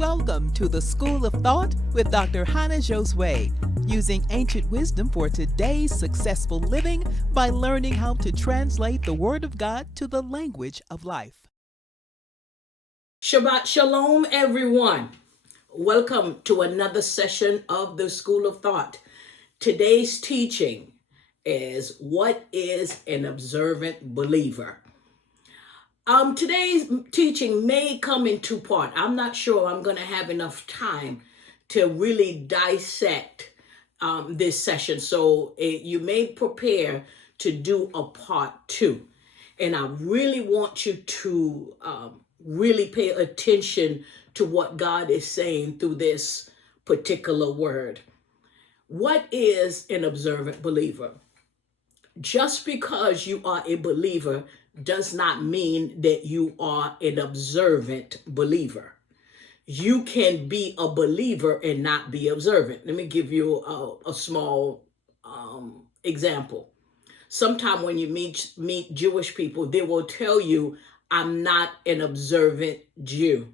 Welcome to the School of Thought with Dr. KHANNAH Josue, using ancient wisdom for today's successful living by learning how to translate the Word of God to the language of life. Shabbat Shalom, everyone. Welcome to another session of the School of Thought. Today's teaching is what is an observant believer? Today's teaching may come in two parts. I'm not sure I'm going to have enough time to really dissect this session. So you may prepare to do a part two. And I really want you to really pay attention to what God is saying through this particular word. What is an observant believer? Just because you are a believer does not mean that you are an observant believer. You can be a believer and not be observant. Let me give you a small example. Sometimes when you meet Jewish people, they will tell you, I'm not an observant Jew.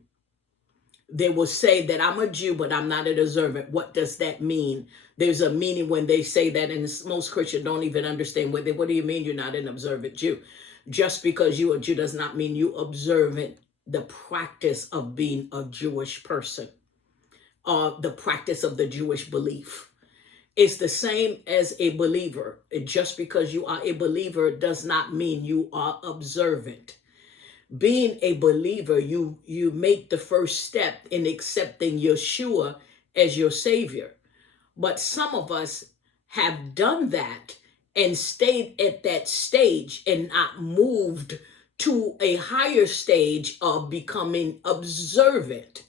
They will say that I'm a Jew, but I'm not an observant. What does that mean? There's a meaning when they say that, and most Christians don't even understand what do you mean you're not an observant Jew? Just because you're a Jew does not mean you observant the practice of being a Jewish person, or the practice of the Jewish belief. It's the same as a believer. Just because you are a believer does not mean you are observant. Being a believer, you make the first step in accepting Yeshua as your Savior. But some of us have done that and stayed at that stage and not moved to a higher stage of becoming observant.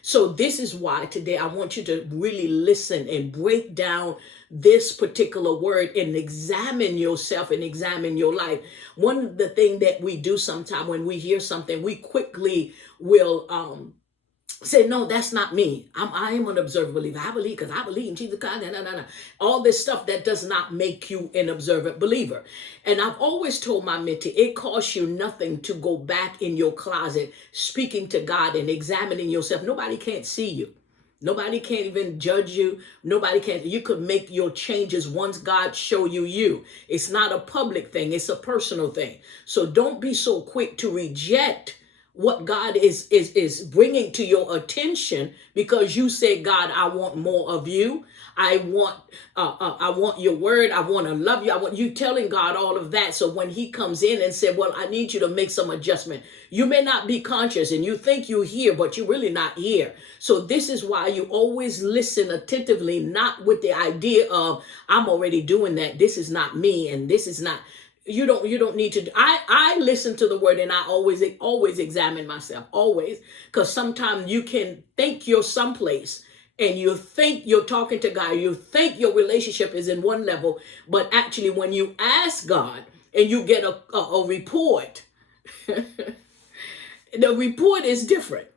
So this is why today I want you to really listen and break down this particular word and examine yourself and examine your life. One of the things that we do sometimes when we hear something, we quickly will say, no, that's not me. I am an observant believer. I believe because I believe in Jesus Christ. No. All this stuff that does not make you an observant believer. And I've always told my mentee, it costs you nothing to go back in your closet, speaking to God and examining yourself. Nobody can't see you. Nobody can't even judge you. Nobody can. You could make your changes once God show you. It's not a public thing. It's a personal thing. So don't be so quick to reject what God is bringing to your attention because you say, God, I want more of you. I want your word. I want to love you. I want you telling God all of that. So when he comes in and said, well, I need you to make some adjustment. You may not be conscious and you think you're here, but you're really not here. So this is why you always listen attentively, not with the idea of I'm already doing that. This is not me. And this is not. You don't need to. I listen to the word and I always examine myself, always, because sometimes you can think you're someplace and you think you're talking to God, you think your relationship is in one level, but actually when you ask God and you get a report, the report is different.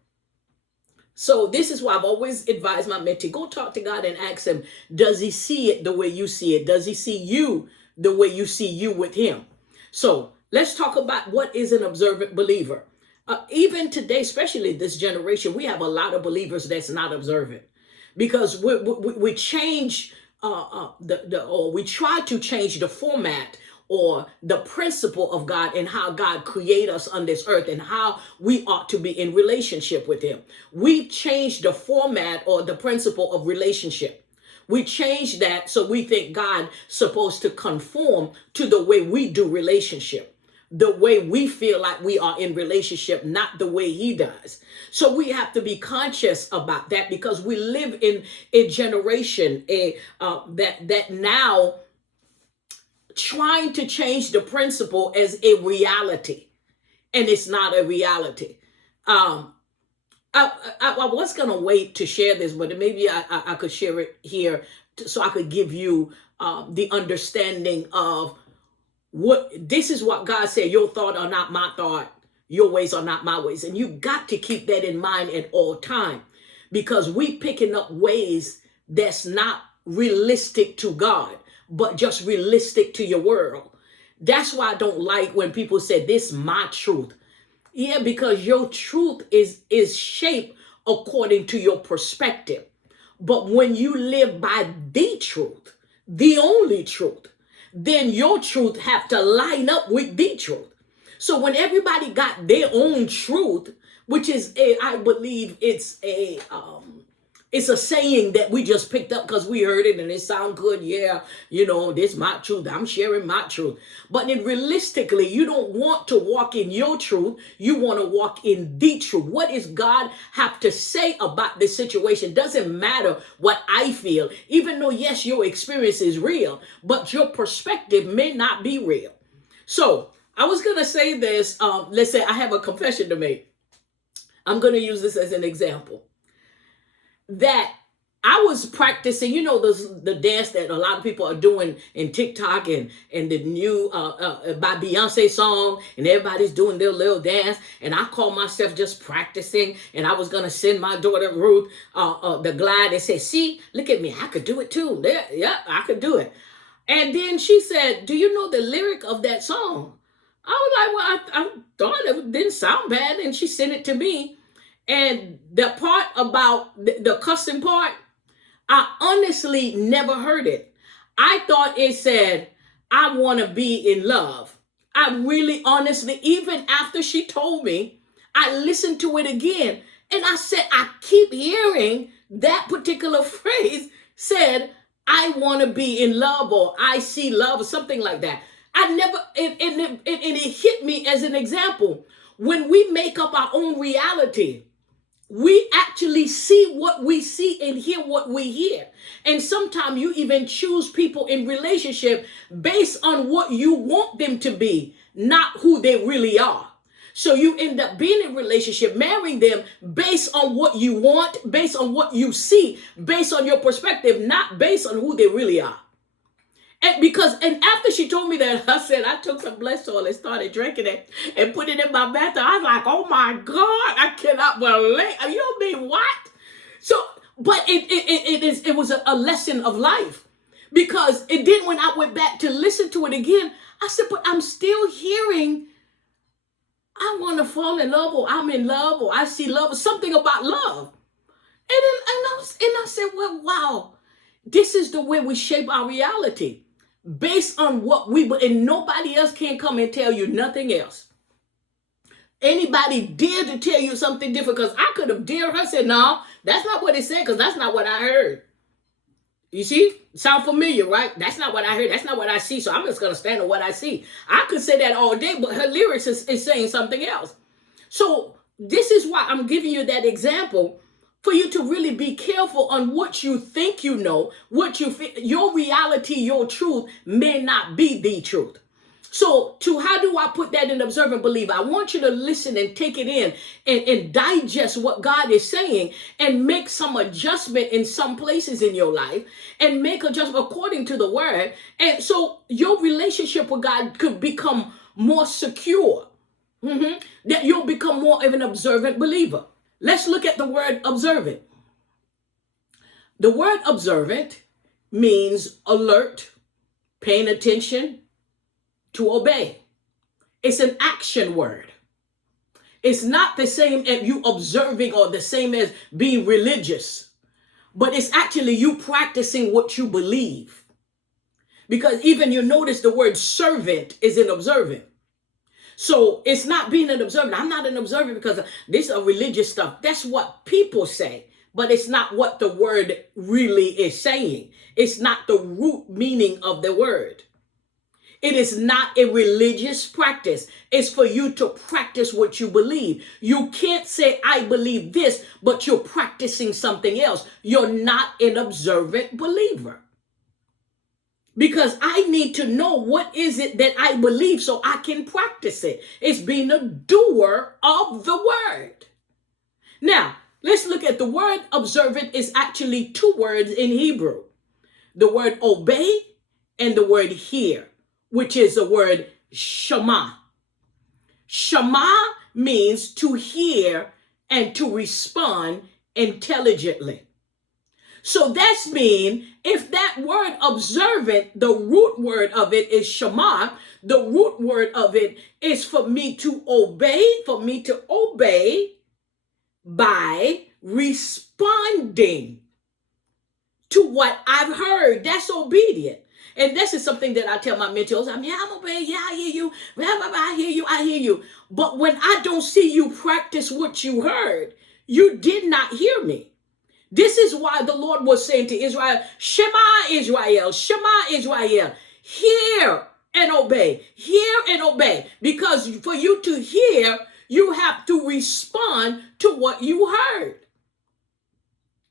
So this is why I've always advised my mentee, go talk to God and ask him, does he see it the way you see it? Does he see you the way you see you with him? So let's talk about what is an observant believer. Even today, especially this generation, we have a lot of believers that's not observant because we change or we try to change the format or the principle of God and how God created us on this earth and how we ought to be in relationship with him. We changed the format or the principle of relationship. We changed that so we think God's supposed to conform to the way we do relationship, the way we feel like we are in relationship, not the way he does. So we have to be conscious about that because we live in a generation that now trying to change the principle as a reality, and it's not a reality. I was going to wait to share this, but maybe I could share it here so I could give you the understanding of what this is what God said. Your thoughts are not my thought. Your ways are not my ways. And you got to keep that in mind at all time because we picking up ways that's not realistic to God, but just realistic to your world. That's why I don't like when people say this is my truth. Yeah, because your truth is shaped according to your perspective. But when you live by the truth, the only truth, then your truth have to line up with the truth. So when everybody got their own truth, which is I believe it's a saying that we just picked up because we heard it and it sound good. Yeah, this is my truth. I'm sharing my truth. But then realistically, you don't want to walk in your truth. You want to walk in the truth. What does God have to say about this situation? Doesn't matter what I feel, even though, yes, your experience is real, but your perspective may not be real. So I was going to say this. Let's say I have a confession to make. I'm going to use this as an example. That I was practicing, the dance that a lot of people are doing in TikTok and the new by Beyonce song, and everybody's doing their little dance. And I call myself just practicing. And I was gonna send my daughter Ruth the glide and say, "See, look at me, I could do it too. Yeah, I could do it." And then she said, "Do you know the lyric of that song?" I was like, "Well, I thought it didn't sound bad," and she sent it to me. And the part about the cussing part, I honestly never heard it. I thought it said, "I want to be in love." I really honestly, even after she told me, I listened to it again. And I said, I keep hearing that particular phrase said, "I want to be in love," or "I see love," or something like that. I never, and it hit me as an example. When we make up our own reality, we actually see what we see and hear what we hear. And sometimes you even choose people in relationship based on what you want them to be, not who they really are. So you end up being in a relationship, marrying them based on what you want, based on what you see, based on your perspective, not based on who they really are. And after she told me that, I said, I took some blessed oil and started drinking it and put it in my bathroom. I was like, oh my God, I cannot believe. You mean what? So, but it was a lesson of life, because it did. When I went back to listen to it again, I said, but I'm still hearing, I want to fall in love, or I'm in love, or I see love, or something about love. And I said, well, wow, this is the way we shape our reality. Based on what and nobody else can come and tell you nothing else. Anybody dare to tell you something different, because I could have dared her, said, "No, that's not what it said, because that's not what I heard." You see? Sound familiar, right? That's not what I heard. That's not what I see. So I'm just going to stand on what I see. I could say that all day, but her lyrics is saying something else. So this is why I'm giving you that example, for you to really be careful on what you think you know, what you feel. Your reality, your truth may not be the truth. So how do I put that in observant believer? I want you to listen and take it in and digest what God is saying, and make some adjustment in some places in your life, and make adjustment according to the word. And so your relationship with God could become more secure. That you'll become more of an observant believer. Let's look at the word observant. The word observant means alert, paying attention, to obey. It's an action word. It's not the same as you observing, or the same as being religious, but it's actually you practicing what you believe. Because even you notice the word servant is an observant. So it's not being an observant. I'm not an observant because this is religious stuff. That's what people say, but it's not what the word really is saying. It's not the root meaning of the word. It is not a religious practice. It's for you to practice what you believe. You can't say, I believe this, but you're practicing something else. You're not an observant believer. Because I need to know what is it that I believe so I can practice it. It's being a doer of the word. Now, let's look at the word observant. Is actually two words in Hebrew. The word obey and the word hear, which is the word shema. Shema means to hear and to respond intelligently. So that's mean if that word observant, the root word of it is shema, the root word of it is for me to obey by responding to what I've heard. That's obedient. And this is something that I tell my mentors. I mean, I'm obeying. Yeah, I hear you. I hear you. I hear you. But when I don't see you practice what you heard, you did not hear me. This is why the Lord was saying to Israel, Shema Israel, Shema Israel, hear and obey, hear and obey. Because for you to hear, you have to respond to what you heard.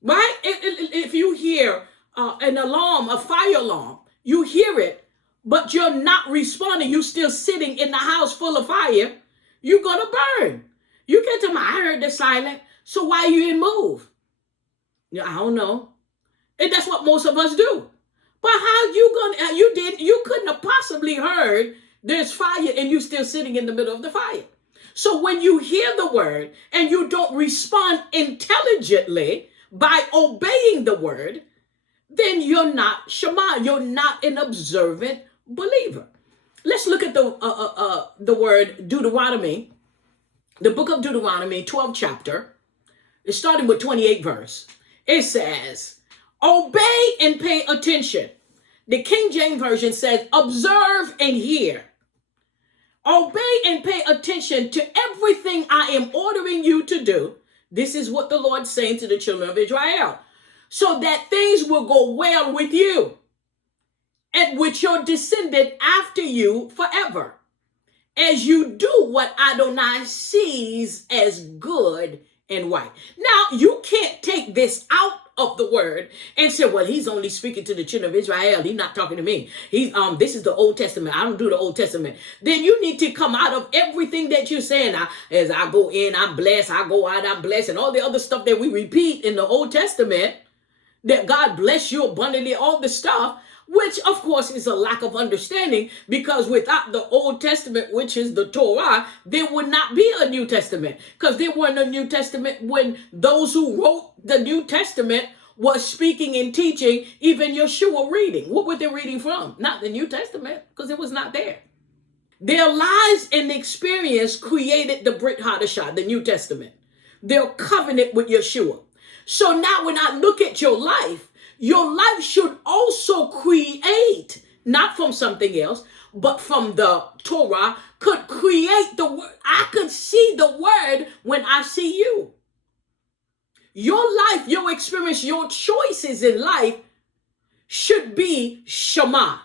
Right? If you hear an alarm, a fire alarm, you hear it, but you're not responding, you're still sitting in the house full of fire, you're going to burn. You get to I heard the silent, so why you didn't move? I don't know. And that's what most of us do. But how you couldn't have possibly heard there's fire and you still sitting in the middle of the fire. So when you hear the word and you don't respond intelligently by obeying the word, then you're not Shema. You're not an observant believer. Let's look at the word Deuteronomy, the book of Deuteronomy, 12th chapter. It's starting with 28th verse. It says, obey and pay attention. The King James Version says, observe and hear. Obey and pay attention to everything I am ordering you to do. This is what the Lord's saying to the children of Israel. So that things will go well with you and with your descendant after you forever, as you do what Adonai sees as good and right. Now, you can't take this out of the word and say, well, he's only speaking to the children of Israel. He's not talking to me. This is the Old Testament. I don't do the Old Testament. Then you need to come out of everything that you're saying. As I go in, I'm blessed. I go out, I'm blessed. And all the other stuff that we repeat in the Old Testament, that God bless you abundantly, all the stuff, which of course is a lack of understanding, because without the Old Testament, which is the Torah, there would not be a New Testament, because there wasn't a New Testament when those who wrote the New Testament was speaking and teaching, even Yeshua reading. What were they reading from? Not the New Testament, because it was not there. Their lives and experience created the Brit Hadashah, the New Testament, their covenant with Yeshua. So now when I look at your life should also create, not from something else, but from the Torah, could create the word. I could see the word when I see you. Your life, your experience, your choices in life should be Shema.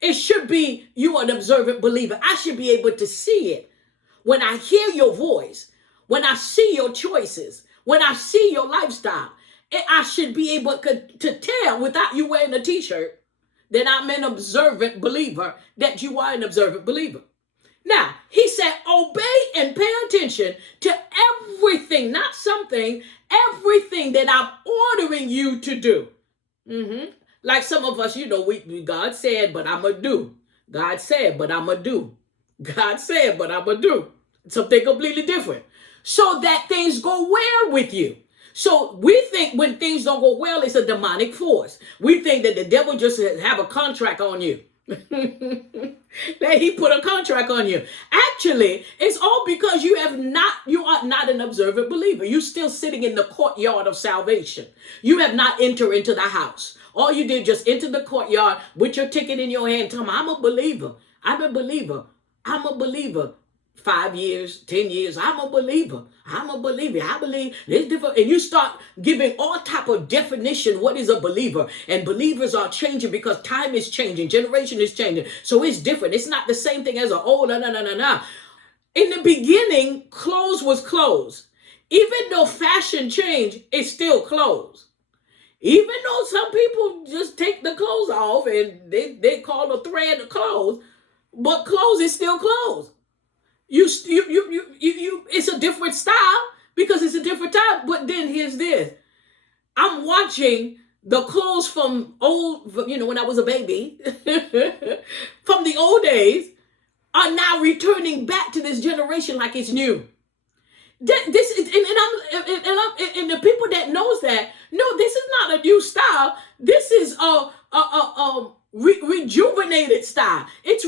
It should be you are an observant believer. I should be able to see it. When I hear your voice, when I see your choices, when I see your lifestyle, I should be able to tell without you wearing a t-shirt that I'm an observant believer, that you are an observant believer. Now, he said, obey and pay attention to everything, not something, everything that I'm ordering you to do. Like some of us, God said, but I'm going to do. God said, but I'm going to do. God said, but I'm going to do. Something completely different. So that things go well with you. So we think when things don't go well, it's a demonic force. We think that the devil just have a contract on you. That he put a contract on you. Actually, it's all because you are not an observant believer. You're still sitting in the courtyard of salvation. You have not entered into the house. All you did just enter the courtyard with your ticket in your hand. Tell me, I'm a believer. I'm a believer. I'm a believer. 5 years, 10 years, I'm a believer. I'm a believer. I believe it's different. And you start giving all type of definition. What is a believer? And believers are changing because time is changing. Generation is changing. So it's different. It's not the same thing as no. In the beginning, clothes was clothes. Even though fashion changed, it's still clothes. Even though some people just take the clothes off and they call the thread of clothes, but clothes is still clothes. It's a different style because it's a different time. But then here's this. I'm watching the clothes from when I was a baby, from the old days, are now returning back to this generation like it's new. And the people that knows that, no, this is not a new style. This is a rejuvenated style. It's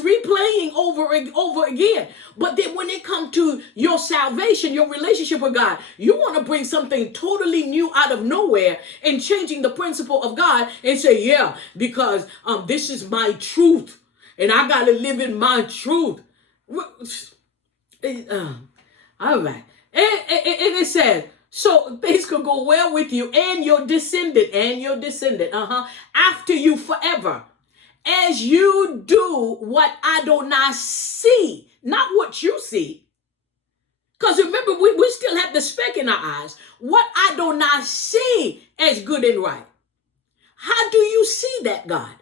replaying over and over again. But then when it comes to your salvation, your relationship with God, you want to bring something totally new out of nowhere and changing the principle of God and say, yeah, because this is my truth and I got to live in my truth. All right. And it says, so things could go well with you and your descendant, after you forever, as you do what Adonai see, not what you see. Because remember, we still have the speck in our eyes. What Adonai see as good and right. How do you see that, God?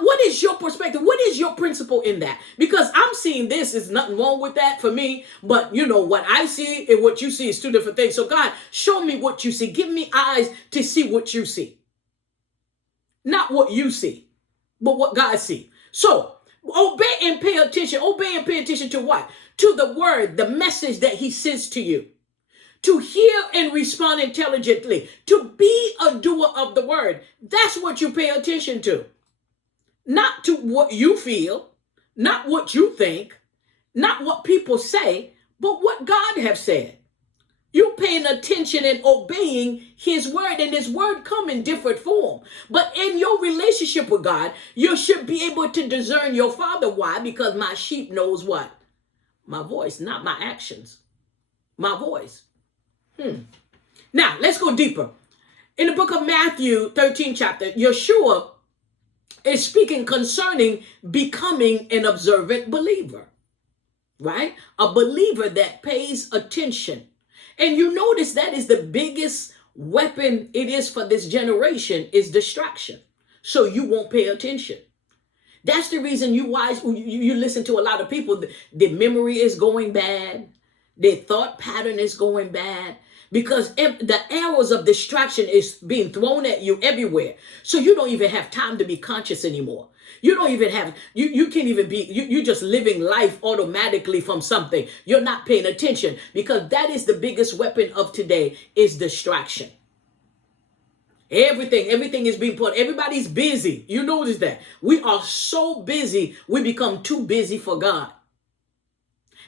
What is your perspective? What is your principle in that? Because I'm seeing this, is nothing wrong with that for me. But you know, what I see and what you see is two different things. So God, show me what you see. Give me eyes to see what you see. Not what you see, but what God sees. So obey and pay attention. Obey and pay attention to what? To the word, the message that he sends to you. To hear and respond intelligently. To be a doer of the word. That's what you pay attention to. Not to what you feel, not what you think, not what people say, but what God has said. You're paying attention and obeying his word, and his word come in different form. But in your relationship with God, you should be able to discern your father. Why? Because my sheep knows what? My voice, not my actions. My voice. Now, let's go deeper. In the book of Matthew, 13 chapter, Yeshua is speaking concerning becoming an observant believer, right? A believer that pays attention. And you notice that is the biggest weapon it is for this generation is distraction. So you won't pay attention. That's the reason you listen to a lot of people. Their memory is going bad. Their thought pattern is going bad. Because the arrows of distraction is being thrown at you everywhere. So you don't even have time to be conscious anymore. You don't even have, you can't even be, you're just living life automatically from something. You're not paying attention, because that is the biggest weapon of today is distraction. Everything is being put, everybody's busy. You notice that. We are so busy, we become too busy for God.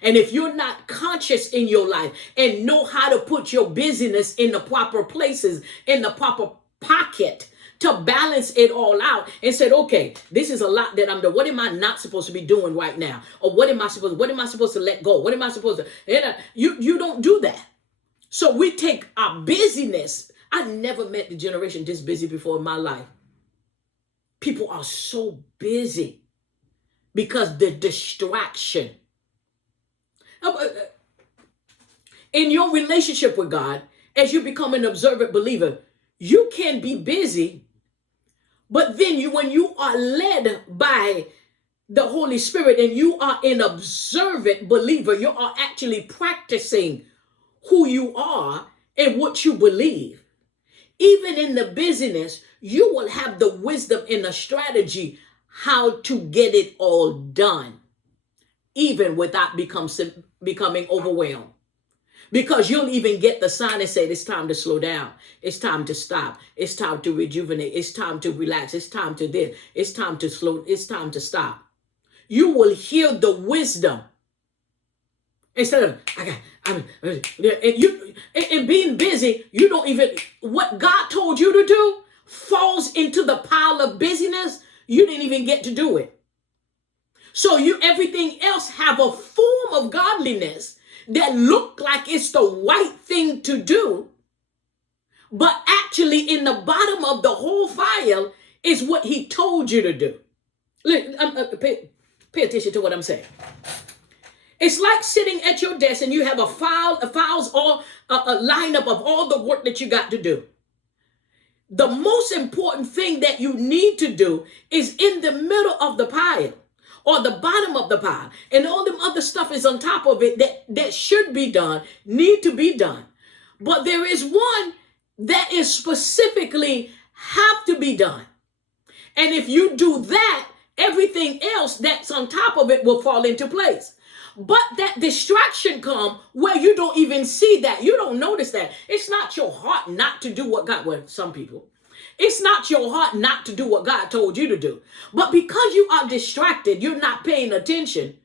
And if you're not conscious in your life and know how to put your busyness in the proper places, in the proper pocket to balance it all out and said, okay, this is a lot that I'm doing. What am I not supposed to be doing right now? Or what am I supposed to let go? What am I supposed to, you don't do that. So we take our busyness. I never met the generation this busy before in my life. People are so busy because the distraction. In your relationship with God, as you become an observant believer, you can be busy, but then when you are led by the Holy Spirit and you are an observant believer, you are actually practicing who you are and what you believe. Even in the busyness, you will have the wisdom and the strategy how to get it all done, even without becoming overwhelmed. Because you'll even get the sign and say, it's time to slow down. It's time to stop. It's time to rejuvenate. It's time to relax. It's time to this. It's time to slow. It's time to stop. You will hear the wisdom. Instead of, and being busy, you don't even, what God told you to do falls into the pile of busyness. You didn't even get to do it. So everything else have a form of godliness that look like it's the right thing to do, but actually in the bottom of the whole file is what he told you to do. Pay attention to what I'm saying. It's like sitting at your desk and you have a files all a lineup of all the work that you got to do. The most important thing that you need to do is in the middle of the pile or the bottom of the pile, and all them other stuff is on top of it that should be done, need to be done. But there is one that is specifically have to be done. And if you do that, everything else that's on top of it will fall into place. But that distraction come where you don't even see that. You don't notice that. It's not your heart not to do what God, well, some people. It's not your heart not to do what God told you to do. But because you are distracted, you're not paying attention.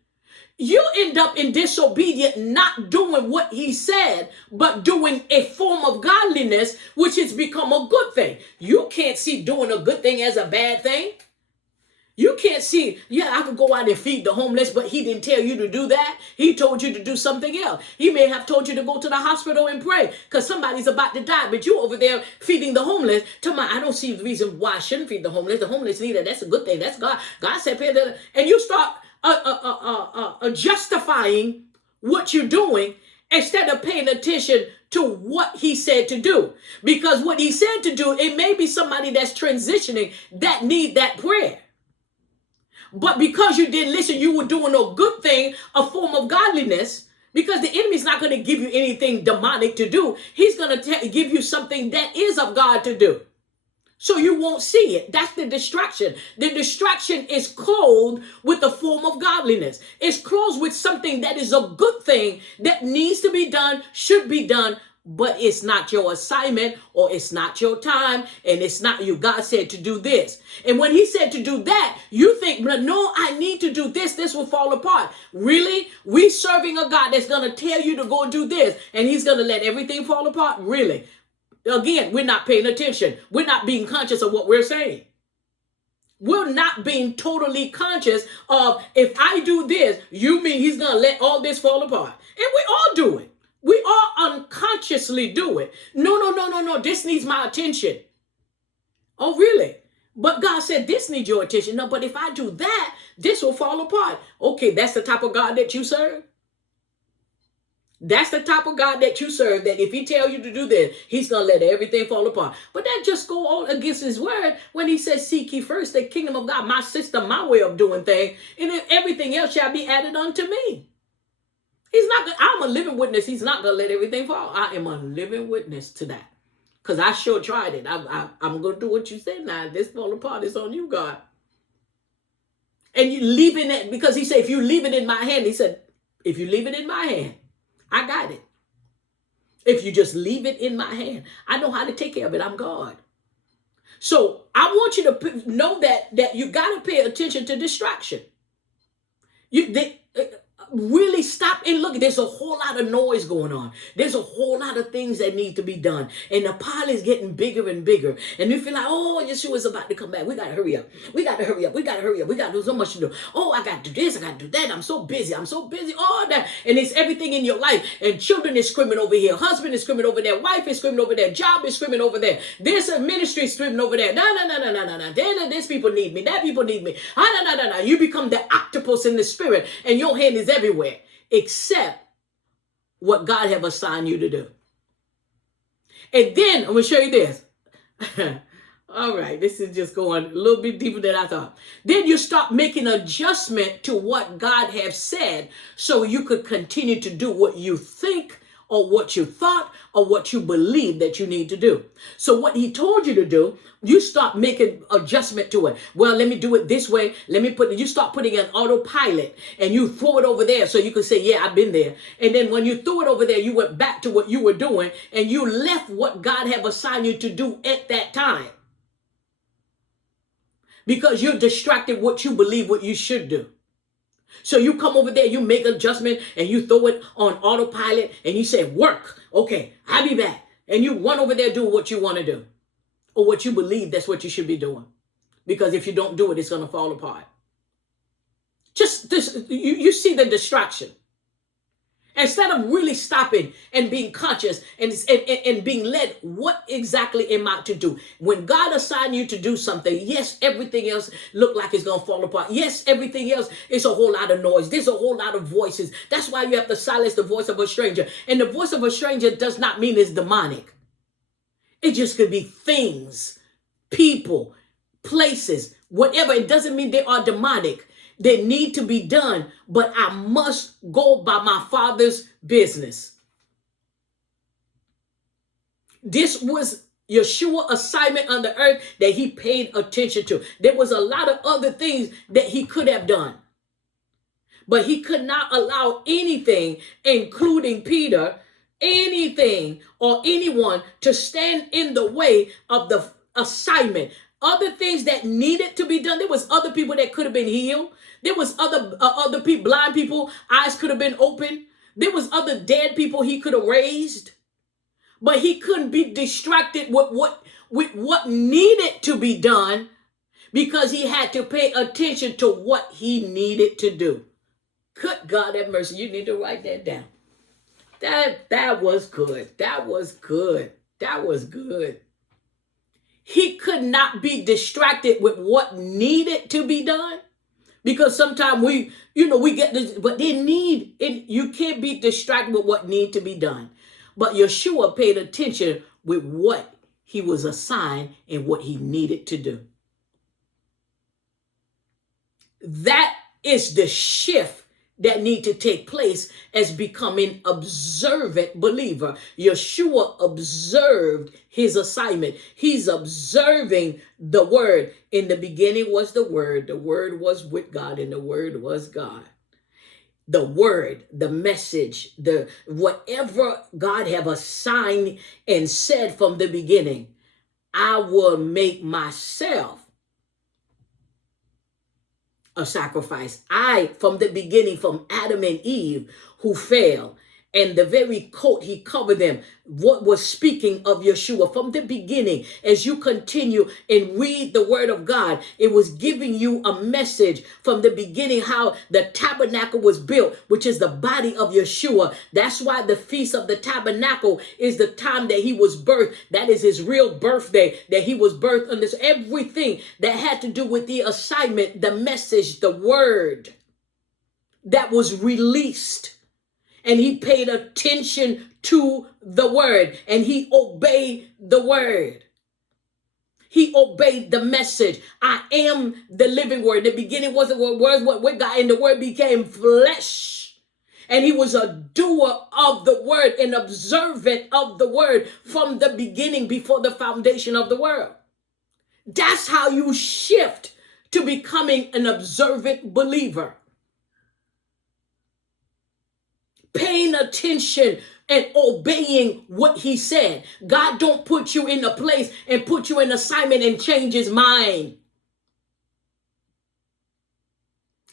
You end up in disobedient, not doing what he said, but doing a form of godliness, which has become a good thing. You can't see doing a good thing as a bad thing. You can't see, yeah, I could go out and feed the homeless, but he didn't tell you to do that. He told you to do something else. He may have told you to go to the hospital and pray because somebody's about to die, but you over there feeding the homeless. Tell me, I don't see the reason why I shouldn't feed the homeless. The homeless need it. That's a good thing. That's God. God said, pay that. And you start justifying what you're doing instead of paying attention to what he said to do. Because what he said to do, it may be somebody that's transitioning that need that prayer. But because you didn't listen, you were doing a good thing, a form of godliness, because the enemy's not going to give you anything demonic to do. He's going to give you something that is of God to do. So you won't see it. That's the distraction. The distraction is clothed with a form of godliness. It's clothed with something that is a good thing that needs to be done, should be done, but it's not your assignment or it's not your time and it's not you. God said to do this. And when he said to do that, you think, no, I need to do this. This will fall apart. Really? We serving a God that's going to tell you to go do this and he's going to let everything fall apart? Really? Again, we're not paying attention. We're not being conscious of what we're saying. We're not being totally conscious of if I do this, you mean he's going to let all this fall apart. And we all do it. We all unconsciously do it. No. This needs my attention. Oh, really? But God said this needs your attention. No, but if I do that, this will fall apart. Okay, that's the type of God that you serve. That's the type of God that you serve, that if he tell you to do this, he's going to let everything fall apart. But that just go on against his word when he says, seek ye first the kingdom of God, my system, my way of doing things, and then everything else shall be added unto me. He's not going I'm a living witness. He's not going to let everything fall. I am a living witness to that. Because I sure tried it. I'm going to do what you said now. This fall apart. It's on you, God. And you leaving it, because he said, if you leave it in my hand, he said, if you leave it in my hand, I got it. If you just leave it in my hand, I know how to take care of it. I'm God. So I want you to know that you got to pay attention to distraction. Really stop and look. There's a whole lot of noise going on. There's a whole lot of things that need to be done. And the pile is getting bigger and bigger. And you feel like, oh, Yeshua's about to come back. We got to hurry up. We got to hurry up. We got to hurry up. We got to do so much to do. Oh, I got to do this. I got to do that. I'm so busy. All that. And it's everything in your life. And children is screaming over here. Husband is screaming over there. Wife is screaming over there. Job is screaming over there. There's a ministry screaming over there. No. These people need me. That people need me. No. You become the octopus in the spirit. And your hand is everywhere except what God have assigned you to do. And then I'm going to show you this. All right, this is just going a little bit deeper than I thought. Then you start making adjustment to what God has said so you could continue to do what you think or what you thought or what you believe that you need to do. So what he told you to do, you start making adjustment to it. Well, let me do it this way. You start putting an autopilot and you throw it over there so you can say, yeah, I've been there. And then when you threw it over there, you went back to what you were doing and you left what God have assigned you to do at that time. Because you're distracted what you believe what you should do. So you come over there, you make an adjustment and you throw it on autopilot and you say, work. Okay, I'll be back. And you run over there doing what you want to do or what you believe that's what you should be doing. Because if you don't do it, it's going to fall apart. Just this, you see the distraction. Instead of really stopping and being conscious and being led, what exactly am I to do? When God assigned you to do something, yes, everything else look like it's going to fall apart. Yes, everything else is a whole lot of noise. There's a whole lot of voices. That's why you have to silence the voice of a stranger. And the voice of a stranger does not mean it's demonic. It just could be things, people, places, whatever. It doesn't mean they are demonic. They need to be done, but I must go by my Father's business. This was Yeshua's assignment on the earth that he paid attention to. There was a lot of other things that he could have done, but he could not allow anything, including Peter, anything or anyone to stand in the way of assignment. Other things that needed to be done. There was other people that could have been healed. There was other people, blind people, eyes could have been open. There was other dead people he could have raised. But he couldn't be distracted with what needed to be done, because he had to pay attention to what he needed to do. Good God have mercy. You need to write that down. That was good. That was good. That was good. He could not be distracted with what needed to be done, because sometimes we get this, but you can't be distracted with what needs to be done. But Yeshua paid attention with what he was assigned and what he needed to do. That is the shift that need to take place as becoming observant believer. Yeshua observed his assignment. He's observing the word. In the beginning was the Word was with God, and the Word was God. The word, the message, the whatever God have assigned and said from the beginning, I will make myself a sacrifice. From the beginning, from Adam and Eve who fell, and the very coat he covered them, what was speaking of Yeshua from the beginning. As you continue and read the word of God, it was giving you a message from the beginning, how the tabernacle was built, which is the body of Yeshua. That's why the Feast of the Tabernacle is the time that he was birthed. That is his real birthday, that he was birthed on this. Everything that had to do with the assignment, the message, the word that was released. And he paid attention to the word, and he obeyed the word. He obeyed the message. I am the living word. The beginning was the word, was what with God, and the word became flesh. And he was a doer of the word, an observant of the word from the beginning, before the foundation of the world. That's how you shift to becoming an observant believer. Paying attention and obeying what he said. God don't put you in a place and put you in assignment and change his mind.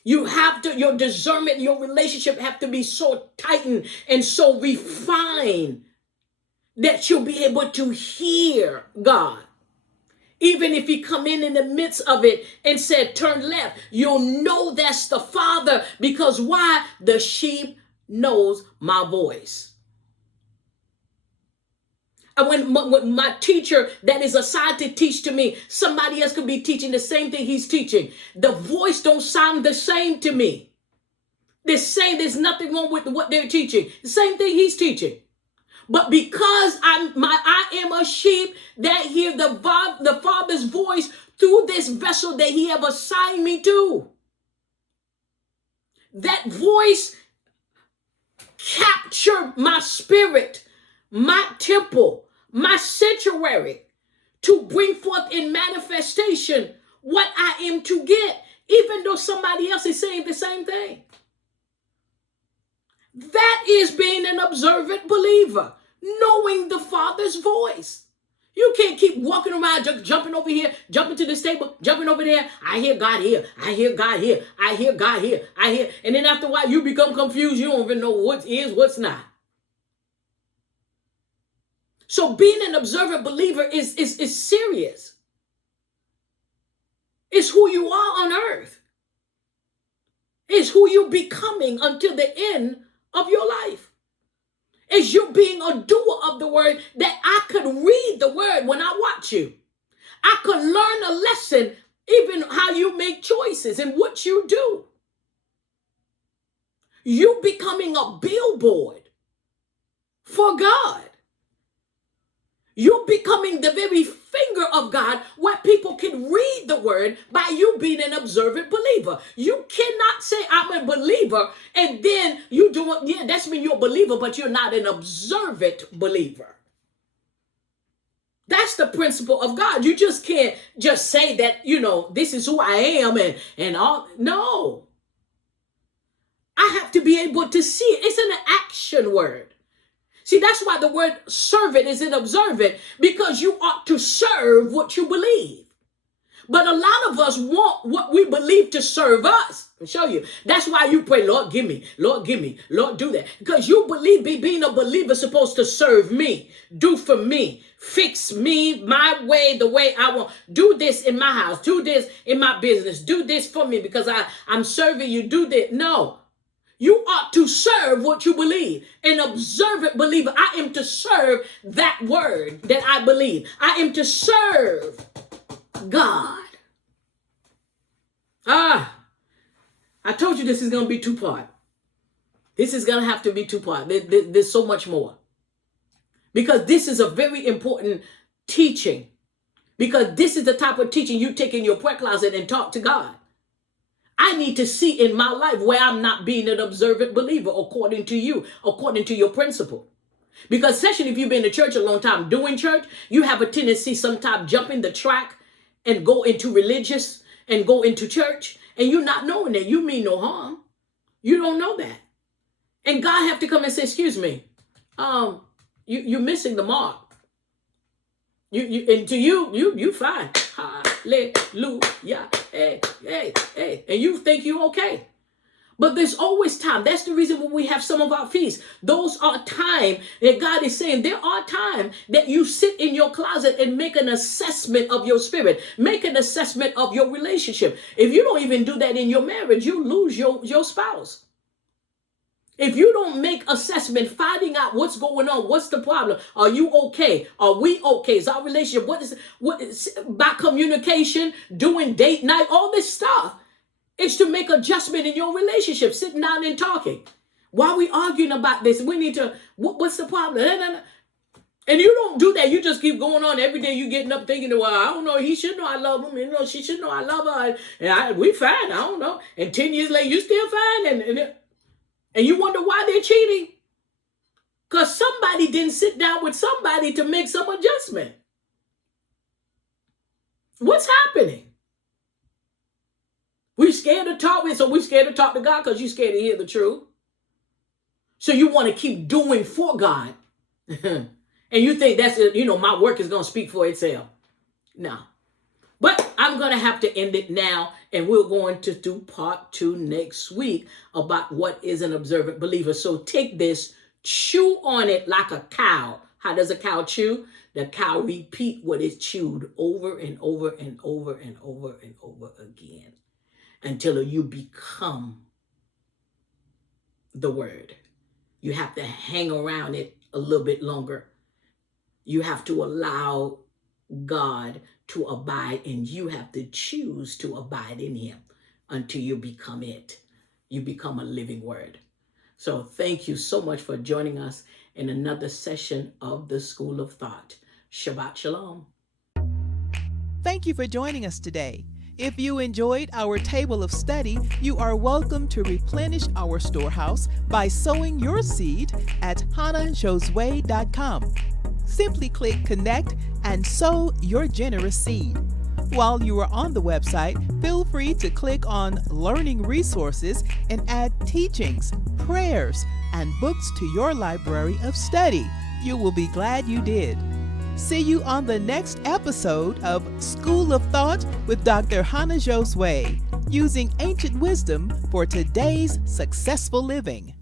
You have to, your discernment, your relationship have to be so tightened and so refined that you'll be able to hear God. Even if he come in the midst of it and said, turn left, you'll know that's the Father. Because why? The sheep knows my voice. And when my teacher that is assigned to teach to me, somebody else could be teaching the same thing he's teaching. The voice don't sound the same to me. There's nothing wrong with what they're teaching. The same thing he's teaching. But because I am a sheep that hear the Father's voice through this vessel that he have assigned me to. That voice capture my spirit, my temple, my sanctuary, to bring forth in manifestation what I am to get, even though somebody else is saying the same thing. That is being an observant believer, knowing the Father's voice. You can't keep walking around, just jumping over here, jumping to this table, jumping over there. I hear God here. I hear God here. I hear God here. I hear. And then after a while, you become confused. You don't even know what is, what's not. So being an observant believer is serious. It's who you are on earth. It's who you're becoming until the end of your life. Is you being a doer of the word, that I could read the word when I watch you. I could learn a lesson, even how you make choices and what you do. You becoming a billboard for God. You're becoming the very finger of God where people can read the word by you being an observant believer. You cannot say I'm a believer and then you do it. Yeah, that's mean you're a believer, but you're not an observant believer. That's the principle of God. You just can't just say that, this is who I am and all. No. I have to be able to see it. It's an action word. See, that's why the word servant is in observant, because you ought to serve what you believe. But a lot of us want what we believe to serve us. I'll show you. That's why you pray, Lord, give me, Lord, give me, Lord, do that. Because you believe being a believer is supposed to serve me, do for me, fix me my way, the way I want. Do this in my house, do this in my business, do this for me because I'm serving you, do this. No. You ought to serve what you believe. An observant believer, I am to serve that word that I believe. I am to serve God. I told you this is going to be two-part. This is going to have to be two-part. There's so much more. Because this is a very important teaching. Because this is the type of teaching you take in your prayer closet and talk to God. I need to see in my life where I'm not being an observant believer according to you, according to your principle. Because especially if you've been to church a long time doing church, you have a tendency sometimes jumping the track and go into religious and go into church, and you're not knowing that you mean no harm. You don't know that. And God have to come and say, excuse me, you're missing the mark. And to you fine. Hallelujah. Hey. And you think you're okay. But there's always time. That's the reason when we have some of our feasts. Those are time that God is saying there are time that you sit in your closet and make an assessment of your spirit. Make an assessment of your relationship. If you don't even do that in your marriage, you lose your spouse. If you don't make assessment, finding out what's going on, what's the problem? Are you okay? Are we okay? Is our relationship, what is by communication, doing date night, all this stuff. It's to make adjustment in your relationship, sitting down and talking. Why are we arguing about this? We need to, what's the problem? And you don't do that. You just keep going on every day. You getting up thinking, well, I don't know. He should know I love him. You know, she should know I love her. And we fine. I don't know. And 10 years later, you still fine. And you wonder why they're cheating. Because somebody didn't sit down with somebody to make some adjustment. What's happening? We're scared to talk with, so we're scared to talk to God because you're scared to hear the truth. So you want to keep doing for God. And you think that's, my work is going to speak for itself. No. But I'm going to have to end it now. And we're going to do part 2 next week about what is an observant believer. So take this, chew on it like a cow. How does a cow chew? The cow repeat what is chewed over and over and over and over and over again, until you become the word. You have to hang around it a little bit longer. You have to allow God to abide, and you have to choose to abide in him until you become it. You become a living word. So thank you so much for joining us in another session of the School of Thought. Shabbat Shalom. Thank you for joining us today. If you enjoyed our table of study, you are welcome to replenish our storehouse by sowing your seed at KHANNAHJosue.com. Simply click Connect and sow your generous seed. While you are on the website, feel free to click on Learning Resources and add teachings, prayers, and books to your library of study. You will be glad you did. See you on the next episode of School of Thought with Dr. KHANNAH Josue, using ancient wisdom for today's successful living.